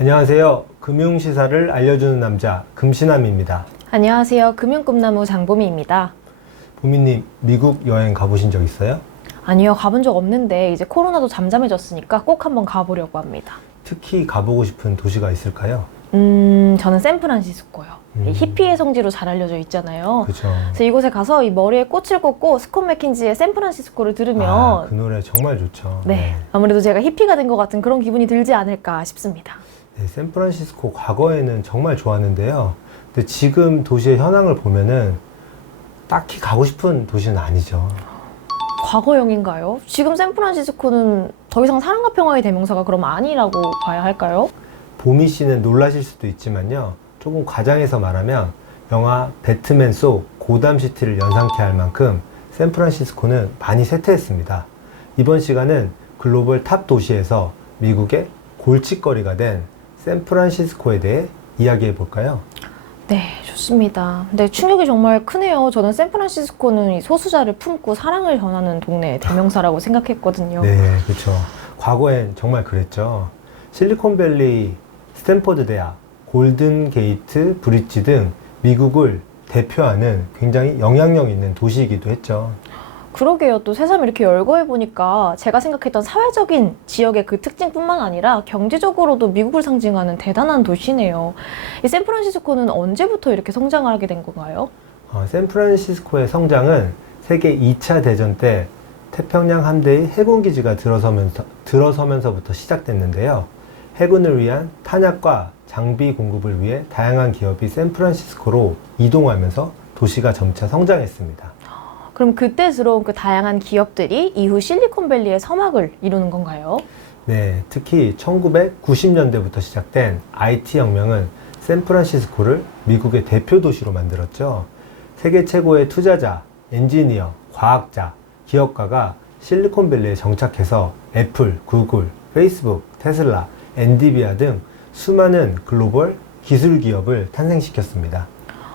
안녕하세요. 금융시사를 알려주는 남자 금신남입니다. 안녕하세요. 금융꿈나무 장보미입니다. 보미님, 미국 여행 가보신 적 있어요? 아니요, 가본 적 없는데 이제 코로나도 잠잠해졌으니까 꼭 한번 가보려고 합니다. 특히 가보고 싶은 도시가 있을까요? 저는 샌프란시스코요. 이 히피의 성지로 잘 알려져 있잖아요. 그렇죠. 그래서 이곳에 가서 이 머리에 꽃을 꽂고 스콧 맥킨지의 샌프란시스코를 들으면 그 노래 정말 좋죠. 네, 아무래도 제가 히피가 된 것 같은 그런 기분이 들지 않을까 싶습니다. 네, 샌프란시스코 과거에는 정말 좋았는데요. 근데 지금 도시의 현황을 보면은 딱히 가고 싶은 도시는 아니죠. 과거형인가요? 지금 샌프란시스코는 더 이상 사랑과 평화의 대명사가 그럼 아니라고 봐야 할까요? 보미 씨는 놀라실 수도 있지만요. 조금 과장해서 말하면 영화 배트맨 속 고담시티를 연상케 할 만큼 샌프란시스코는 많이 쇠퇴했습니다. 이번 시간은 글로벌 탑 도시에서 미국의 골칫거리가 된 샌프란시스코에 대해 이야기해 볼까요? 네, 좋습니다. 근데 충격이 정말 크네요. 저는 샌프란시스코는 이 소수자를 품고 사랑을 전하는 동네 대명사라고 생각했거든요. 네, 그렇죠. 과거엔 정말 그랬죠. 실리콘밸리, 스탠퍼드 대학, 골든 게이트 브릿지 등 미국을 대표하는 굉장히 영향력 있는 도시이기도 했죠. 그러게요. 또 새삼 이렇게 열거해보니까 제가 생각했던 사회적인 지역의 그 특징뿐만 아니라 경제적으로도 미국을 상징하는 대단한 도시네요. 이 샌프란시스코는 언제부터 이렇게 성장을 하게 된 건가요? 샌프란시스코의 성장은 세계 2차 대전 때 태평양 함대의 해군기지가 들어서면서부터 시작됐는데요. 해군을 위한 탄약과 장비 공급을 위해 다양한 기업이 샌프란시스코로 이동하면서 도시가 점차 성장했습니다. 그럼 그때 들어온 그 다양한 기업들이 이후 실리콘밸리의 서막을 이루는 건가요? 네, 특히 1990년대부터 시작된 IT 혁명은 샌프란시스코를 미국의 대표 도시로 만들었죠. 세계 최고의 투자자, 엔지니어, 과학자, 기업가가 실리콘밸리에 정착해서 애플, 구글, 페이스북, 테슬라, 엔비디아 등 수많은 글로벌 기술 기업을 탄생시켰습니다.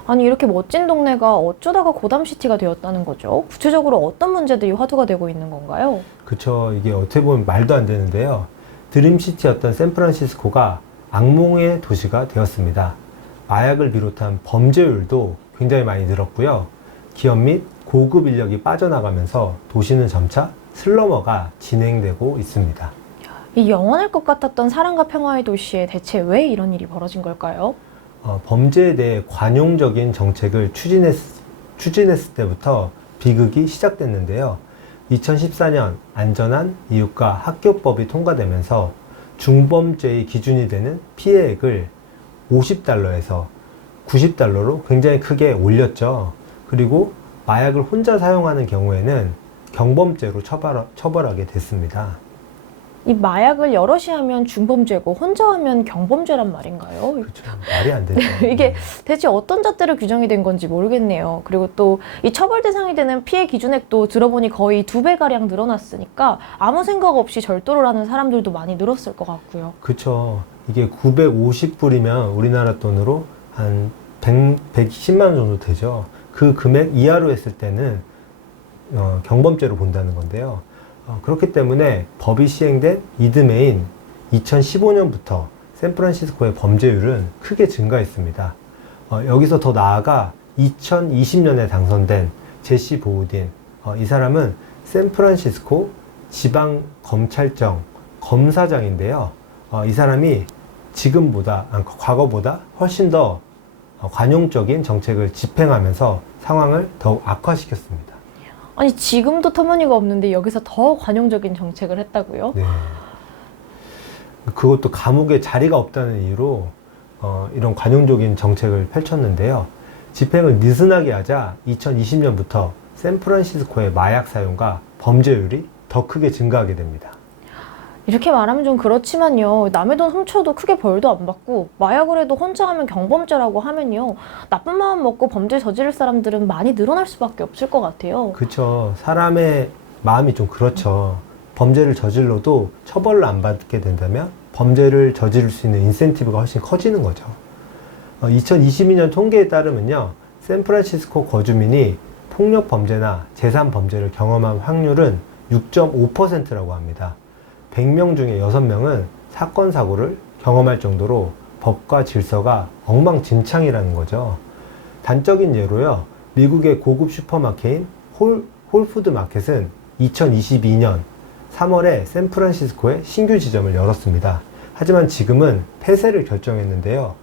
아니, 이렇게 멋진 동네가 어쩌다가 고담시티가 되었다는 거죠? 구체적으로 어떤 문제들이 화두가 되고 있는 건가요? 그쵸. 이게 어떻게 보면 말도 안 되는데요. 드림시티였던 샌프란시스코가 악몽의 도시가 되었습니다. 마약을 비롯한 범죄율도 굉장히 많이 늘었고요. 기업 및 고급 인력이 빠져나가면서 도시는 점차 슬럼화가 진행되고 있습니다. 이 영원할 것 같았던 사랑과 평화의 도시에 대체 왜 이런 일이 벌어진 걸까요? 범죄에 대해 관용적인 정책을 추진했을 때부터 비극이 시작됐는데요. 2014년 안전한 이웃과 학교법이 통과되면서 중범죄의 기준이 되는 피해액을 $50에서 $90로 굉장히 크게 올렸죠. 그리고 마약을 혼자 사용하는 경우에는 경범죄로 처벌하게 됐습니다. 이 마약을 여럿이 하면 중범죄고 혼자 하면 경범죄란 말인가요? 그렇죠. 말이 안 되죠. 이게 대체 어떤 잣대로 규정이 된 건지 모르겠네요. 그리고 또 이 처벌 대상이 되는 피해 기준액도 들어보니 거의 2배가량 늘어났으니까 아무 생각 없이 절도를 하는 사람들도 많이 늘었을 것 같고요. 그렇죠. 이게 950불이면 우리나라 돈으로 한 110만 원 정도 되죠. 그 금액 이하로 했을 때는 경범죄로 본다는 건데요. 그렇기 때문에 법이 시행된 이듬해인 2015년부터 샌프란시스코의 범죄율은 크게 증가했습니다. 여기서 더 나아가 2020년에 당선된 제시 보우딘, 이 사람은 샌프란시스코 지방검찰청 검사장인데요. 이 사람이 과거보다 훨씬 더 관용적인 정책을 집행하면서 상황을 더욱 악화시켰습니다. 아니, 지금도 터무니가 없는데 여기서 더 관용적인 정책을 했다고요? 네. 그것도 감옥에 자리가 없다는 이유로 이런 관용적인 정책을 펼쳤는데요. 집행을 느슨하게 하자 2020년부터 샌프란시스코의 마약 사용과 범죄율이 더 크게 증가하게 됩니다. 이렇게 말하면 좀 그렇지만요. 남의 돈 훔쳐도 크게 벌도 안 받고 마약을 해도 혼자 하면 경범죄라고 하면요. 나쁜 마음 먹고 범죄 저지를 사람들은 많이 늘어날 수밖에 없을 것 같아요. 그렇죠. 사람의 마음이 좀 그렇죠. 범죄를 저질러도 처벌을 안 받게 된다면 범죄를 저지를 수 있는 인센티브가 훨씬 커지는 거죠. 2022년 통계에 따르면요. 샌프란시스코 거주민이 폭력 범죄나 재산 범죄를 경험한 확률은 6.5%라고 합니다. 100명 중에 6명은 사건, 사고를 경험할 정도로 법과 질서가 엉망진창이라는 거죠. 단적인 예로요. 미국의 고급 슈퍼마켓인 홀푸드 마켓은 2022년 3월에 샌프란시스코에 신규 지점을 열었습니다. 하지만 지금은 폐쇄를 결정했는데요.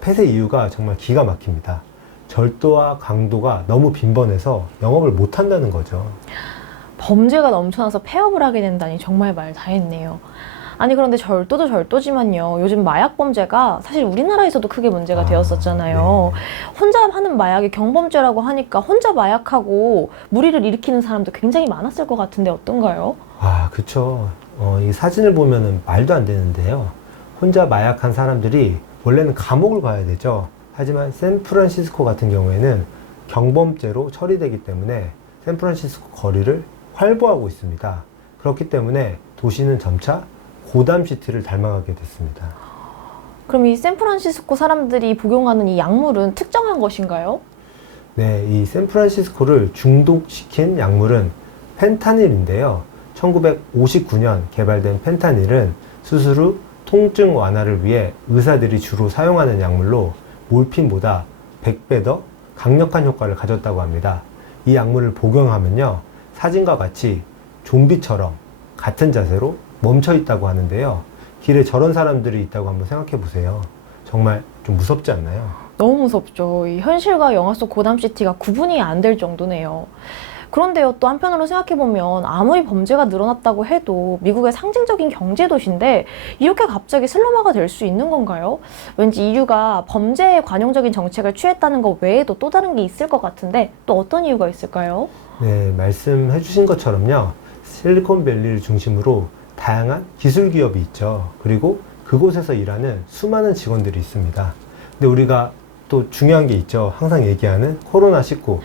폐쇄 이유가 정말 기가 막힙니다. 절도와 강도가 너무 빈번해서 영업을 못한다는 거죠. 범죄가 넘쳐나서 폐업을 하게 된다니 정말 말 다 했네요. 아니 그런데 절도도 절도지만요. 요즘 마약 범죄가 사실 우리나라에서도 크게 문제가 되었었잖아요. 네. 혼자 하는 마약이 경범죄라고 하니까 혼자 마약하고 무리를 일으키는 사람도 굉장히 많았을 것 같은데 어떤가요? 그쵸. 이 사진을 보면은 말도 안 되는데요. 혼자 마약한 사람들이 원래는 감옥을 가야 되죠. 하지만 샌프란시스코 같은 경우에는 경범죄로 처리되기 때문에 샌프란시스코 거리를 활보하고 있습니다. 그렇기 때문에 도시는 점차 고담시티를 닮아가게 됐습니다. 그럼 이 샌프란시스코 사람들이 복용하는 이 약물은 특정한 것인가요? 네, 이 샌프란시스코를 중독시킨 약물은 펜타닐인데요. 1959년 개발된 펜타닐은 수술 후 통증 완화를 위해 의사들이 주로 사용하는 약물로 몰핀보다 100배 더 강력한 효과를 가졌다고 합니다. 이 약물을 복용하면요, 사진과 같이 좀비처럼 같은 자세로 멈춰 있다고 하는데요. 길에 저런 사람들이 있다고 한번 생각해 보세요. 정말 좀 무섭지 않나요? 너무 무섭죠. 이 현실과 영화 속 고담시티가 구분이 안 될 정도네요. 그런데요, 또 한편으로 생각해보면 아무리 범죄가 늘어났다고 해도 미국의 상징적인 경제 도시인데 이렇게 갑자기 슬럼화가 될 수 있는 건가요? 왠지 이유가 범죄에 관용적인 정책을 취했다는 것 외에도 또 다른 게 있을 것 같은데 또 어떤 이유가 있을까요? 네, 말씀해 주신 것처럼요. 실리콘밸리를 중심으로 다양한 기술 기업이 있죠. 그리고 그곳에서 일하는 수많은 직원들이 있습니다. 근데 우리가 또 중요한 게 있죠. 항상 얘기하는 코로나19.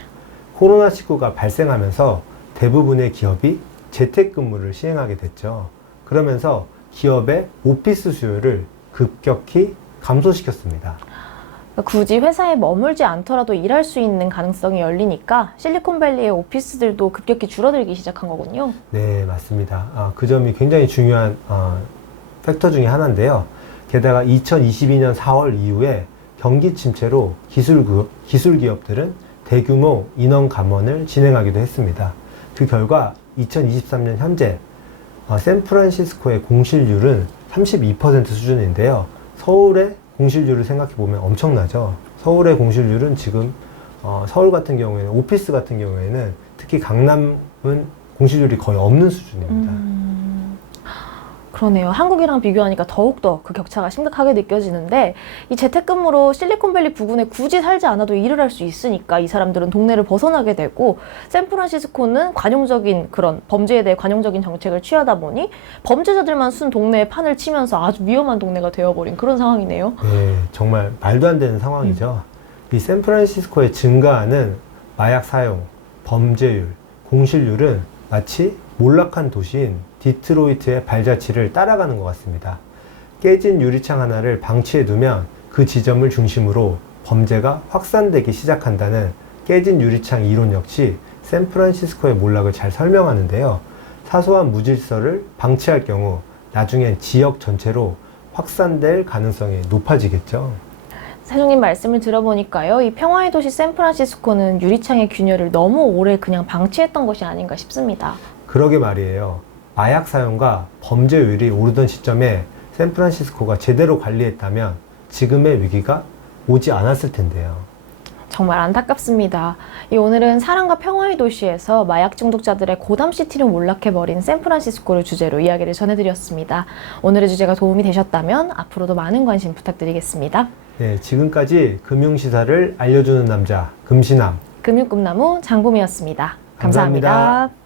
코로나19가 발생하면서 대부분의 기업이 재택근무를 시행하게 됐죠. 그러면서 기업의 오피스 수요를 급격히 감소시켰습니다. 굳이 회사에 머물지 않더라도 일할 수 있는 가능성이 열리니까 실리콘밸리의 오피스들도 급격히 줄어들기 시작한 거군요. 네, 맞습니다. 그 점이 굉장히 중요한 팩터 중에 하나인데요. 게다가 2022년 4월 이후에 경기 침체로 기술 기업들은 대규모 인원 감원을 진행하기도 했습니다. 그 결과 2023년 현재 샌프란시스코의 공실률은 32% 수준인데요. 서울의 공실률을 생각해보면 엄청나죠. 서울의 공실률은 지금 서울 같은 경우에는 오피스 같은 경우에는 특히 강남은 공실률이 거의 없는 수준입니다. 그러네요. 한국이랑 비교하니까 더욱더 그 격차가 심각하게 느껴지는데 이 재택근무로 실리콘밸리 부근에 굳이 살지 않아도 일을 할 수 있으니까 이 사람들은 동네를 벗어나게 되고 샌프란시스코는 관용적인 그런 범죄에 대해 관용적인 정책을 취하다 보니 범죄자들만 순 동네에 판을 치면서 아주 위험한 동네가 되어버린 그런 상황이네요. 네, 정말 말도 안 되는 상황이죠. 이 샌프란시스코에 증가하는 마약 사용, 범죄율, 공실률은 마치 몰락한 도시인 디트로이트의 발자취를 따라가는 것 같습니다. 깨진 유리창 하나를 방치해 두면 그 지점을 중심으로 범죄가 확산되기 시작한다는 깨진 유리창 이론 역시 샌프란시스코의 몰락을 잘 설명하는데요. 사소한 무질서를 방치할 경우 나중엔 지역 전체로 확산될 가능성이 높아지겠죠. 사장님 말씀을 들어보니까요, 이 평화의 도시 샌프란시스코는 유리창의 균열을 너무 오래 그냥 방치했던 것이 아닌가 싶습니다. 그러게 말이에요. 마약 사용과 범죄율이 오르던 시점에 샌프란시스코가 제대로 관리했다면 지금의 위기가 오지 않았을 텐데요. 정말 안타깝습니다. 오늘은 사랑과 평화의 도시에서 마약 중독자들의 고담시티를 몰락해버린 샌프란시스코를 주제로 이야기를 전해드렸습니다. 오늘의 주제가 도움이 되셨다면 앞으로도 많은 관심 부탁드리겠습니다. 네, 지금까지 금융시사를 알려주는 남자 금신남 금융꿈나무 장봄이었습니다. 감사합니다. 감사합니다.